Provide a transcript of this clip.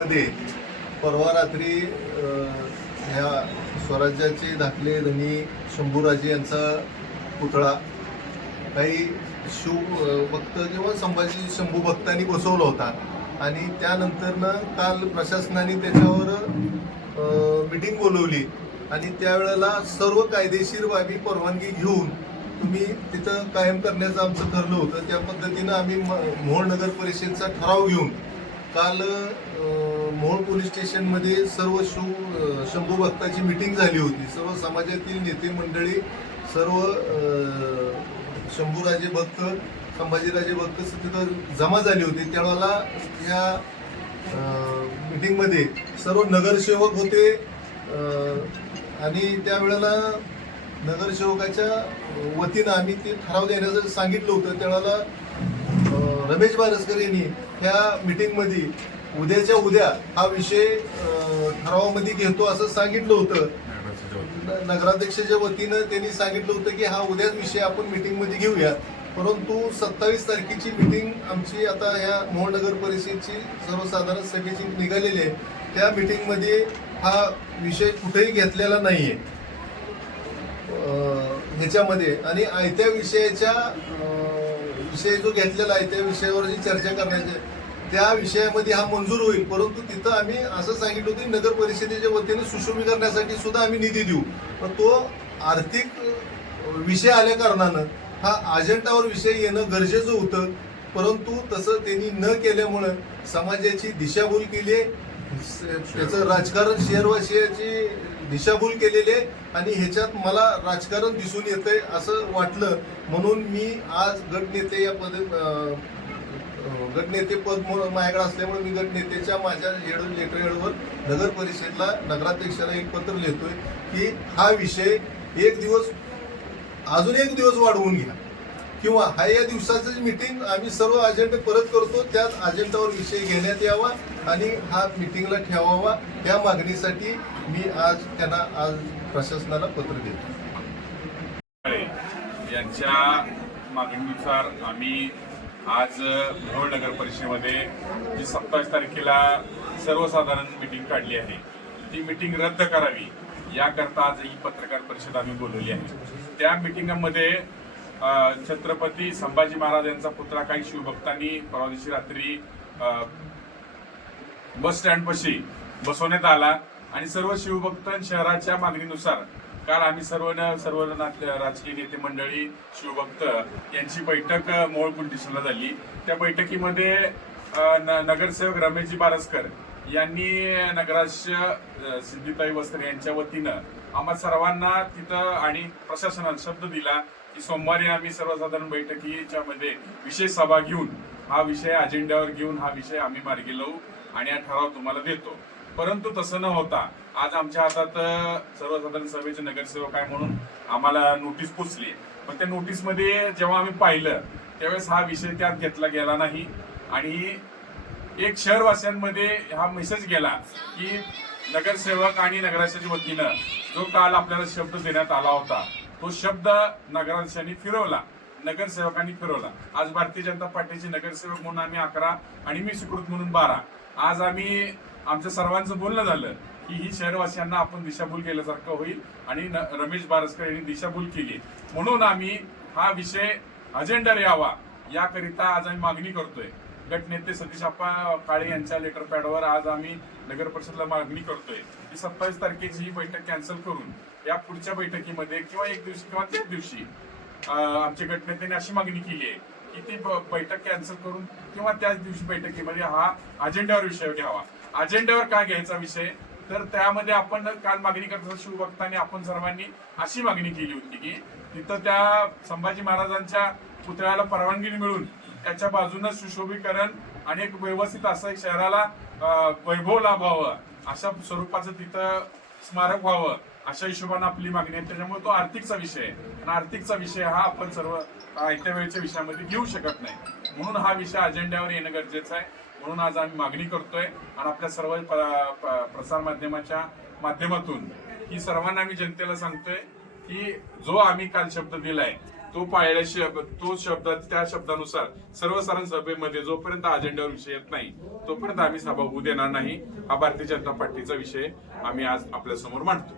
मध्ये परवा रात्री ह्या स्वराज्याचे धाकले धनी शंभूराजे यांचा पुतळा काही शिवभक्त किंवा संभाजी शंभू भक्तांनी बसवला होता आणि त्यानंतरनं काल प्रशासनाने त्याच्यावर मीटिंग बोलवली आणि त्यावेळेला सर्व कायदेशीर बाबी परवानगी घेऊन तुम्ही तिथं कायम करण्याचं आमचं ठरलं होतं. त्या पद्धतीनं आम्ही मोहोळ नगर परिषदेचा ठराव घेऊन काल मोहोळ पोलीस स्टेशनमध्ये सर्व शंभू भक्ताची मीटिंग झाली होती. सर्व समाजातील नेते मंडळी, सर्व शंभूराजे भक्त, संभाजीराजे भक्त तिथं जमा झाली होती. त्यावेळेला या मीटिंगमध्ये सर्व नगरसेवक होते आणि त्यावेळेला नगरसेवकाच्या वतीनं आम्ही ते ठराव देण्याचं सांगितलं होतं. त्यावेळेला रमेश बारसकर यांनी ह्या मीटिंगमध्ये उद्याच्या उद्या हा विषय ठरावामध्ये घेतो असं सांगितलं होतं. नगराध्यक्षाच्या वतीनं त्यांनी सांगितलं होतं की हा उद्याच विषय आपण मीटिंगमध्ये घेऊया. परंतु 27 तारखेची मीटिंग आमची आता ह्या मोहोळ नगर परिषदेची सर्वसाधारण सभेची निघालेली आहे. त्या मीटिंगमध्ये हा विषय कुठेही घेतलेला नाहीये ह्याच्यामध्ये. आणि आयत्या विषय जो घेतलेला आहे त्या विषयावर जी चर्चा करण्याची त्या विषयामध्ये हा मंजूर होईल. परंतु तिथं आम्ही असं सांगितलं होतं की नगर परिषदेच्या वतीने सुशोभीकरणासाठी सुद्धा आम्ही निधी देऊ. पण तो आर्थिक विषय आल्या कारणानं हा अजेंडावर विषय येणं गरजेचं होतं. परंतु तसं त्यांनी न केल्यामुळं समाजाची दिशाभूल केली आहे. त्याचं राजकारण शहरवासियाची दिशाभूल केलेली आहे आणि ह्याच्यात मला राजकारण दिसून येतंय असं वाटलं. म्हणून मी आज गटनेते या गटनेते पद माझ्याकडे असल्यामुळे मी गटनेतेच्या माझ्या लेटरवर नगर परिषदेला नगराध्यक्षाला एक पत्र लिहितोय की हा विषय अजून एक दिवस वाढवून घ्या किंवा हा या दिवसाची मीटिंग आम्ही सर्व अजेंडे परत करतो, त्याच अजेंडावर विषय घेण्यात यावा आणि हा मीटिंगला ठेवावा. या मागणीसाठी मी आज प्रशासनाला पत्र देतो. यांच्या मागणीनुसार आम्ही आज मोहोळ नगर परिषदेमध्ये जी 27 तारखेला सर्वसाधारण मीटिंग काढली आहे ती मीटिंग रद्द करावी याकरता आज ही पत्रकार परिषद आम्ही बोलवली आहे. त्या मीटिंगमध्ये छत्रपती संभाजी महाराज यांचा पुतळा काही शिवभक्तांनी परवा दिवशी रात्री बस स्टँडपाशी बसवण्यात आला आणि सर्व शिवभक्त शहराच्या मागणीनुसार काल आम्ही सर्व राजकीय नेते मंडळी, शिवभक्त यांची बैठक मोहोळ पोलीस स्टेशनला झाली. त्या बैठकीमध्ये नगरसेवक रमेशजी बारसकर यांनी नगराध्यक्ष सिद्धिताई वस्त्रे यांच्या वतीनं आम्हा सर्वांना तिथं आणि प्रशासनाला शब्द दिला की सोमवारी आम्ही सर्वसाधारण बैठकीच्या मध्ये विशेष सभा घेऊन हा विषय अजेंड्यावर घेऊन हा विषय आम्ही मार्गी लावू आणि हा ठराव तुम्हाला देतो. परंतु तसं न होता आज आमच्या हातात सर्वसाधारण सभेचे नगरसेवक आहे म्हणून आम्हाला नोटीस पोचली. पण त्या नोटीसमध्ये जेव्हा आम्ही पाहिलं त्यावेळेस हा विषय त्यात घेतला गेला नाही आणि एक शहरवासियांमध्ये हा मेसेज गेला की नगरसेवक आणि नगराध्यक्षाच्या वतीनं जो काल आपल्याला शब्द देण्यात आला होता तो शब्द नगराध्यक्षांनी फिरवला, नगरसेवकांनी फिरवला. आज भारतीय जनता पार्टीचे नगरसेवक म्हणून आम्ही 11 आणि मी सुकृत म्हणून 12. आज आम्ही आमच्या सर्वांचं बोलणं झालं की ही शहरवासियांना आपण दिशाभूल केल्यासारखं होईल आणि रमेश बारसकर यांनी दिशाभूल केली म्हणून आम्ही हा विषय अजेंडावर यावा याकरिता आज आम्ही मागणी करतोय. गटनेते सतीश आप्पा काळे यांच्या लेटर पॅडवर आज आम्ही नगर परिषदेला मागणी करतोय की 27 तारखेची ही बैठक कॅन्सल करून या पुढच्या बैठकीमध्ये किंवा एक दिवशी किंवा त्याच दिवशी आमच्या गटनेत्यांनी अशी मागणी केली आहे की ती बैठक कॅन्सल करून किंवा त्याच दिवशी बैठकीमध्ये हा अजेंड्यावर विषय घ्यावा. अजेंड्यावर काय घ्यायचा विषय तर त्यामध्ये आपण काल मागणी करत शिवभक्तांनी आपण सर्वांनी अशी मागणी केली होती की तिथं त्या संभाजी महाराजांच्या पुतळ्याला परवानगी मिळून त्याच्या बाजूनं सुशोभीकरण आणि एक व्यवस्थित असं एक शहराला वैभव लाभावं अशा स्वरूपाचं तिथं स्मारक व्हावं अशा हिशोबाने आपली मागणी आहे. त्याच्यामुळे तो आर्थिकचा विषय आहे आणि आर्थिकचा विषय हा आपण सर्व आयत्या वेळेच्या विषयामध्ये घेऊ शकत नाही. म्हणून हा विषय अजेंड्यावर येणं गरजेचं आहे. म्हणून आज आम्ही मागणी करतोय आणि आपल्या सर्व प्रसार माध्यमाच्या माध्यमातून ही सर्वांना आम्ही जनतेला सांगतोय की जो आम्ही काल शब्द दिलाय तो तो शब्द त्या शब्दानुसार सर्वसाधारण सभेमध्ये जोपर्यंत अजेंड्यावर विषय येत नाही तोपर्यंत आम्ही सभा होऊ देणार नाही. हा भारतीय जनता पार्टीचा विषय आम्ही आज आपल्या समोर मांडतो.